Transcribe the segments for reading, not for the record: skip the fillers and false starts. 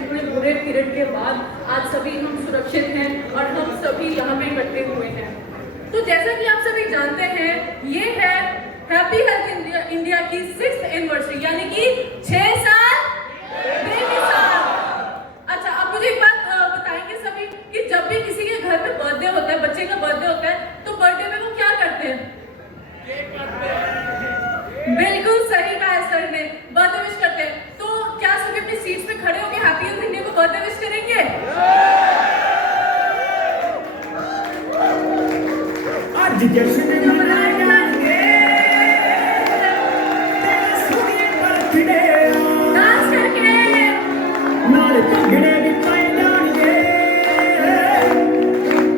इतने बुरे पीरियड के बाद आज सभी हम सुरक्षित हैं और हम सभी यहाँ पे इकट्ठे हुए हैं। तो जैसा कि आप सभी जानते हैं, ये है हैप्पी हेल्थ इंडिया की 6th एनिवर्सरी, यानी कि 6 साल बेमिसाल। अच्छा, आप मुझे एक बात बताएंगे सभी कि जब भी किसी के घर पे बर्थडे होता है, बच्चे का बर्थडे होता है, तो बर्थडे में वो क्या करते हैं? बिल्कुल सही कहा है सर ने, बर्थडे विश करते हैं। तो क्या सभी अपनी सीट्स पे खड़े होकर हैप्पी हेल्थ इंडिया को बर्थडे विश करेंगे? आज जश्न मनाया जाएंगे, तेरा सोनिए बर्थडे, डांस करके नाल भंगड़े भी पाए जाएंगे,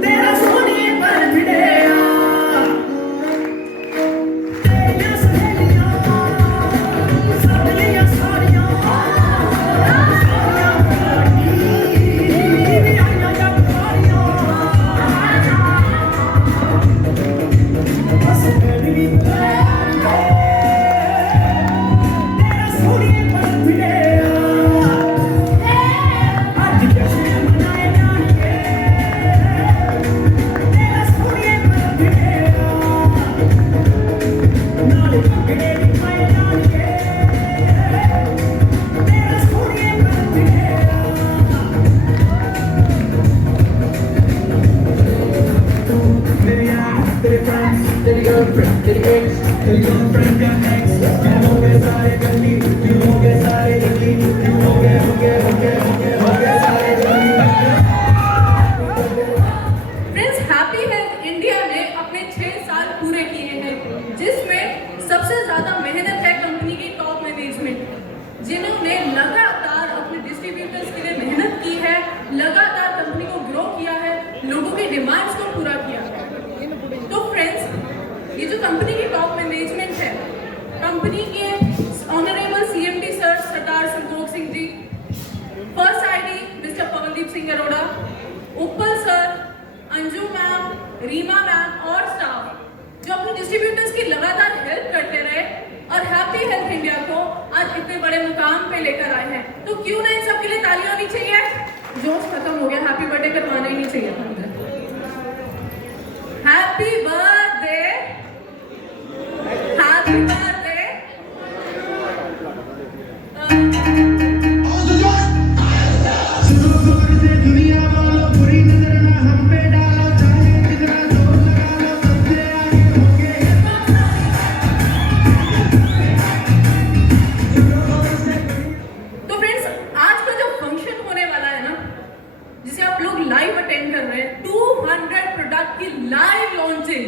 तेरा सोनिए बर्थडे। जिन्होंने लगातार अपने डिस्ट्रीब्यूटर्स के लिए मेहनत की है, लगातार कंपनी को ग्रो किया है, लोगों की डिमांड्स को पूरा किया है। तो फ्रेंड्स, ये जो कंपनी की टॉप मैनेजमेंट है, कंपनी के honourable CMD sir Sardar Santosh Singh ji, first ID mister Pavandeep Singh Arora, Uppal sir, Anju ma'am, Reema ma'am और स्टाफ जो अपने डिस्ट्रीब्यूटर्स की लगातार हेल्प करते रहे और हैप्पी हेल्थ इंडिया को आज इतने बड़े मुकाम पे लेकर आए हैं। तो क्यों ना इन सबके लिए तालियां होनी चाहिए। जोश खत्म हो गया, हैप्पी बर्थडे करवाना ही नहीं चाहिए था मुझे। Happy birthday, happy birthday. Live attend कर रहे हैं 200 प्रोडक्ट की लाइव लॉन्चिंग।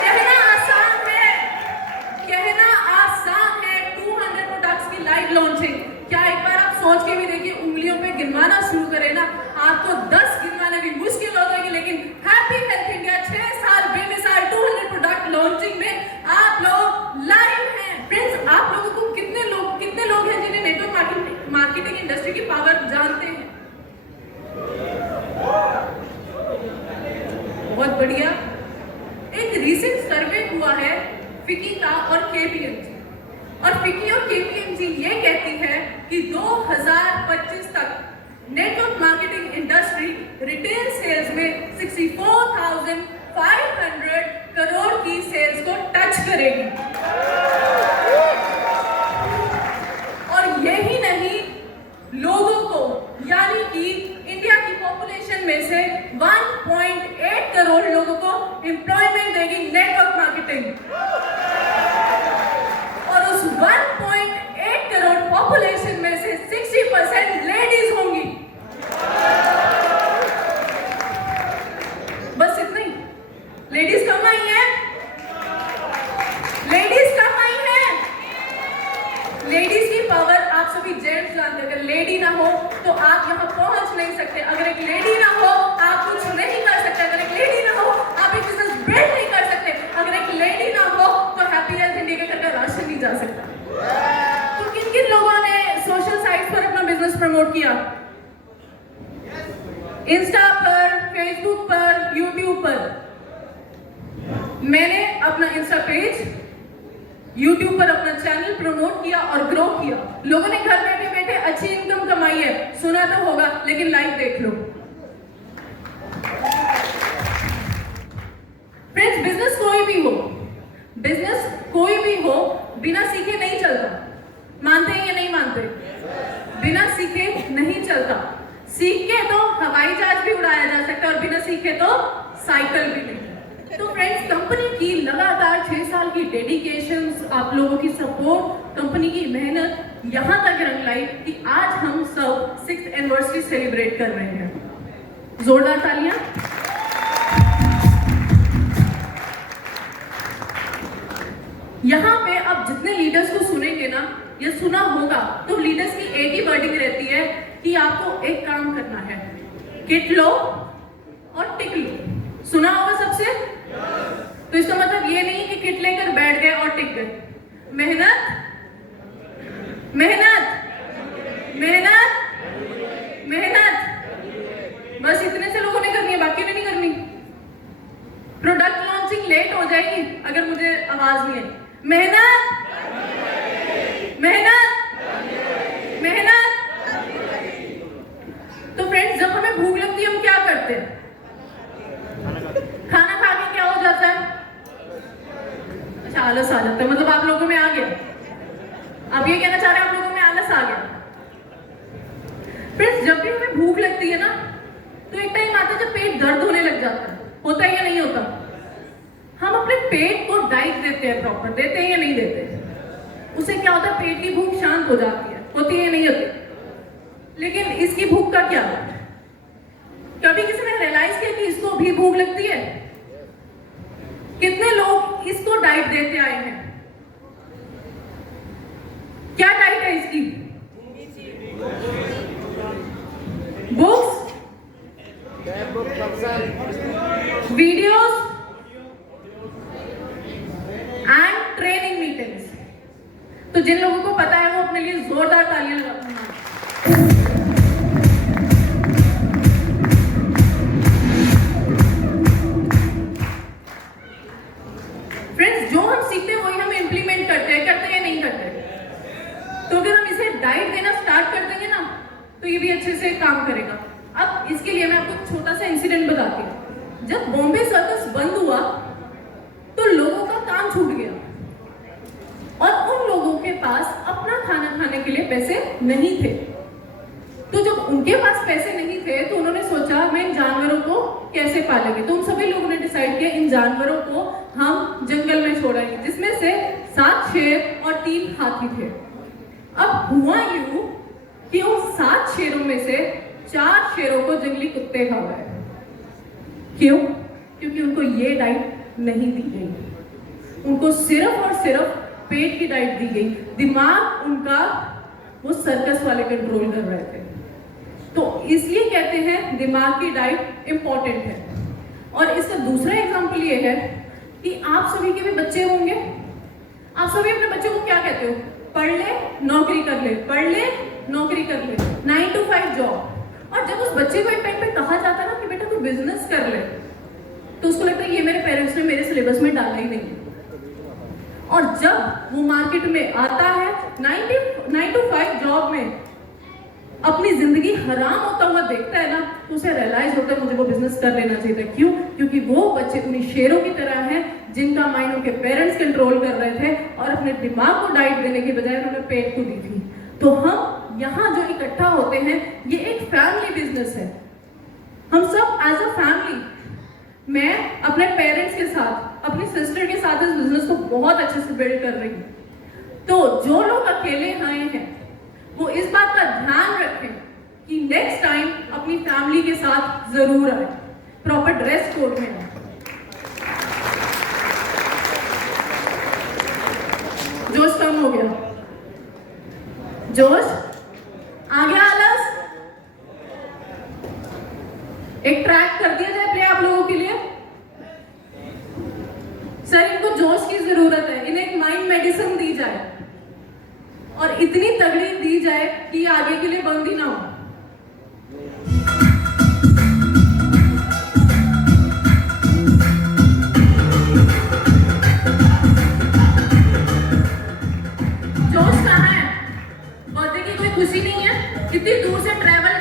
कहना आसान है, कहना आसान है 200 प्रोडक्ट्स की लाइव लॉन्चिंग। क्या एक बार आप सोच के भी देखिए, उंगलियों पे गिनवाना शुरू करें ना, आपको 10 गिनवाना भी मुश्किल हो जाएगी। लेकिन हैप्पी हेल्थ इंडिया 6 साल बेमिसाल 200 प्रोडक्ट लॉन्चिंग में आप लोग लाइव हैं। फ्रेंड्स, आप लोगों को कितने लोग हैं जिन्हें नेटवर्क मार्केटिंग इंडस्ट्री की पावर जानते हैं? बहुत बढ़िया। एक रीसेंट सर्वे हुआ है फिकी का और केपीएमजी, और फिकी और केपीएमजी ये कहती है कि 2025 तक network marketing industry retail sales में 64,500 करोड़ की सेल्स को टच करेगी। और यही नहीं, लोगों को यानी कि इंडिया की पॉपुलेशन में से 1.8 करोड़ लोगों को एम्प्लॉयमेंट देगी नेटवर्क मार्केटिंग। और उस 1.8 करोड़ पॉपुलेशन में से 60% लेडीज होंगी। बस इतना ही। लेडीज कम आई है, लेडीज कम आई है। लेडीज की पावर आप सभी जेंट्स जानते हैं। अगर लेडी ना हो तो आप यहाँ पहुंच नहीं सकते। अगर एक लेडी ना हो आप कुछ नहीं कर सकते। अगर एक लेडी ना हो आप एक बिजनेस बिल्ड नहीं कर सकते। अगर एक लेडी ना हो तो हैप्पी हेल्थ इंडिया के घर का राशन नहीं जा सकता। तो किन किन लोगों ने सोशल साइट्स पर अपना बिजनेस प्रमोट किया? इंस्टा पर, फेसबुक पर, यूट्यूब पर। मैंने अपना इंस्टा पेज YouTube पर अपना चैनल प्रमोट किया और ग्रो किया। लोगों ने घर बैठे बैठे अच्छी इनकम कमाई है, सुना तो होगा, लेकिन लाइव देख लो। फ्रेंड्स, बिजनेस कोई भी हो बिना सीखे नहीं चलता। मानते हैं या नहीं मानते? बिना सीखे नहीं चलता। सीख के तो हवाई जहाज भी उड़ाया जा सकता है और बिना सीखे तो साइकिल भी नहीं। तो फ्रेंड्स, कंपनी की लगातार 6 साल की डेडिकेशन, आप लोगों की सपोर्ट, कंपनी की मेहनत यहां तक रंग लाई कि आज हम सब 6th एनिवर्सरी सेलिब्रेट कर रहे हैं। जोरदार तालियां। यहाँ पे अब जितने लीडर्स को सुनेंगे ना, ये सुना होगा, तो लीडर्स की एक ही वर्डिंग रहती है कि आपको एक काम करना है, किट लो और टिक लो। सुना होगा सबसे? तो इसका मतलब ये नहीं कि किट लेकर बैठ गए और टिक गए। मेहनत मेहनत मेहनत मेहनत, बस इतने से लोगों ने करनी है, बाकी ने नहीं करनी। प्रोडक्ट लॉन्चिंग लेट हो जाएगी अगर मुझे आवाज नहीं है। मेहनत मेहनत मेहनत। तो फ्रेंड्स, जब हमें भूख लगती है हम क्या करते हैं? खाना खा के क्या हो जाता है? अच्छा, आलस आ जाता है। मतलब आप लोगों में आ गया? आप ये कहना चाह रहे हैं आप लोगों में आलस आ गया? फ्रेंड्स, जब भी हमें भूख लगती है ना, तो एक टाइम आता है जब पेट दर्द होने लग जाता है। होता है या नहीं होता? हम अपने पेट को डाइट देते हैं, प्रॉपर देते हैं या नहीं देते? उससे क्या होता है? पेट की भूख शांत हो जाती है। होती है या नहीं होती? लेकिन इसकी भूख का क्या? कभी किसी ने रियलाइज किया कि इसको भी भूख लगती है? कितने लोग इसको डाइट देते आए हैं? क्या डाइट है इसकी? Books, videos and training meetings. तो जिन लोगों को पता है वो अपने लिए जोरदार तालियां लगाते हैं। फ्रेंड्स, जो हम सीखते हैं वही हम इंप्लीमेंट करते हैं या नहीं करते? तो अगर हम इसे डाइट देना स्टार्ट कर देंगे ना, तो ये भी अच्छे से काम करेगा। अब इसके लिए मैं आपको एक छोटा सा इंसिडेंट बताती हूँ। जब बॉम्बे सर्कस बंद हुआ तो लोगों का काम छूट गया और उन लोगों के पास अपना खाना खाने के लिए पैसे नहीं थे। तो जब उनके पास पैसे नहीं थे तो उन्होंने सोचा मैं इन जानवरों को कैसे पालेंगे। तो उन सभी लोगों ने डिसाइड किया इन जानवरों को हम जंगल में छोड़ेंगे, जिसमें से 7 शेर और 3 हाथी थे। अब हुआ यूं कि उन 7 शेरों में से 4 शेरों को जंगली कुत्ते खा गए। क्यों? क्योंकि उनको ये डाइट नहीं दी गई। उनको सिर्फ और सिर्फ पेट की डाइट दी गई। दिमाग उनका वो सर्कस वाले कंट्रोल कर रहे थे। तो इसलिए कहते हैं दिमाग की डाइट इंपॉर्टेंट है। और इसका दूसरा एग्जांपल ये है कि आप सभी के भी बच्चे होंगे। आप सभी अपने बच्चों को क्या कहते हो? पढ़ ले, नौकरी कर ले, पढ़ ले, नौकरी कर ले, 9 to 5 जॉब। और जब उस बच्चे को एक टाइम पे कहा जाता है ना कि बेटा तू बिजनेस कर ले, तो उसको लगता है ये मेरे पेरेंट्स ने मेरे सिलेबस में डाला ही नहीं। और जब वो मार्केट में आता है 9 to 5 जॉब में अपनी जिंदगी हराम होता हुआ देखता है ना, तो उसे रियलाइज होता है मुझे वो बिजनेस कर लेना चाहिए था। क्यों? क्योंकि वो बच्चे उन्हीं शेरों की तरह हैं जिनका माइंड उनके पेरेंट्स कंट्रोल कर रहे थे और अपने दिमाग को डाइट देने की बजाय उन्होंने पेट को दी थी। तो हम यहाँ जो इकट्ठा होते हैं ये एक फैमिली बिजनेस है। हम सब एज अ फैमिली, मैं अपने पेरेंट्स के साथ, अपनी सिस्टर के साथ इस बिजनेस को बहुत अच्छे से बिल्ड कर रही हूँ। तो जो लोग अकेले आए हैं वो इस बात का ध्यान रखें कि नेक्स्ट टाइम अपनी फैमिली के साथ जरूर आए, प्रॉपर ड्रेस कोड में आए। जोश कम हो गया? जोश आ गया? आलस? एक ट्रैक कर दिया जाए प्ले आप लोगों के लिए। सर इनको जोश की जरूरत है, इन्हें एक माइंड मेडिसिन दी जाए और इतनी तगड़ी दी जाए कि आगे के लिए बंद ही ना हो। जोश कहाँ है? बर्थडे की कोई खुशी नहीं है? इतनी दूर से ट्रैवल